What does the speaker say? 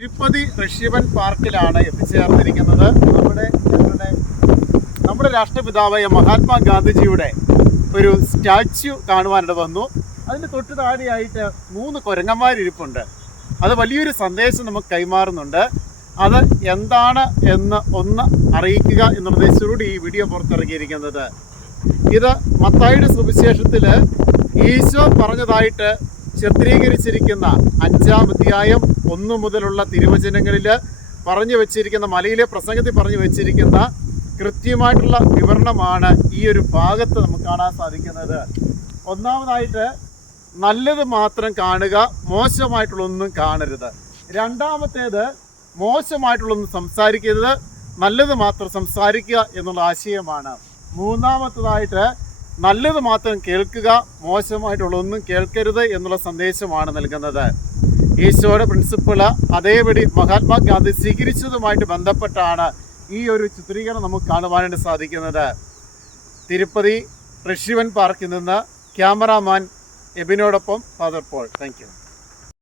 തിരുപ്പതി ഋഷിവൻ പാർക്കിലാണ് എത്തിച്ചേർന്നിരിക്കുന്നത്. നമ്മുടെ ഞങ്ങളുടെ നമ്മുടെ രാഷ്ട്രപിതാവായ മഹാത്മാഗാന്ധിജിയുടെ ഒരു സ്റ്റാച്യു കാണുവാനായിട്ട് വന്നു. അതിന് തൊട്ട് താഴെയായിട്ട് മൂന്ന് കുരങ്ങന്മാരിരിപ്പുണ്ട്. അത് വലിയൊരു സന്ദേശം നമുക്ക് കൈമാറുന്നുണ്ട്. അത് എന്താണ് എന്ന് ഒന്ന് അറിയിക്കുക എന്ന ഉദ്ദേശത്തോടുകൂടി ഈ വീഡിയോ പുറത്തിറങ്ങിയിരിക്കുന്നത്. ഇത് മത്തായിയുടെ സുവിശേഷത്തിൽ ഈശോ പറഞ്ഞതായിട്ട് ചിത്രീകരിച്ചിരിക്കുന്ന അഞ്ചാം അധ്യായം ഒന്നു മുതലുള്ള തിരുവചനങ്ങളിൽ പറഞ്ഞു വെച്ചിരിക്കുന്ന മലയിലെ പ്രസംഗത്തിൽ പറഞ്ഞു വെച്ചിരിക്കുന്ന കൃത്യമായിട്ടുള്ള വിവരണമാണ് ഈ ഒരു ഭാഗത്ത് നമുക്ക് കാണാൻ സാധിക്കുന്നത്. ഒന്നാമതായിട്ട് നല്ലത് മാത്രം കാണുക മോശമായിട്ടുള്ളൊന്നും കാണരുത്. രണ്ടാമത്തേത് മോശമായിട്ടുള്ളൊന്നും സംസാരിക്കരുത് നല്ലത് മാത്രം സംസാരിക്കുക എന്നുള്ള ആശയമാണ്. മൂന്നാമത്തതായിട്ട് നല്ലത് മാത്രം കേൾക്കുക മോശമായിട്ടുള്ളതൊന്നും കേൾക്കരുത് എന്നുള്ള സന്ദേശമാണ് നൽകുന്നത്. ഈശോയുടെ പ്രിൻസിപ്പിൾ അതേപടി മഹാത്മാഗാന്ധി സ്വീകരിച്ചതുമായിട്ട് ബന്ധപ്പെട്ടാണ് ഈ ഒരു ചിത്രീകരണം നമുക്ക് കാണുവാനായിട്ട് സാധിക്കുന്നത്. തിരുപ്പതി ഋഷിവൻ പാർക്കിൽ നിന്ന് ക്യാമറാമാൻ എബിനോടൊപ്പം ഫാദർ പോൾ. താങ്ക്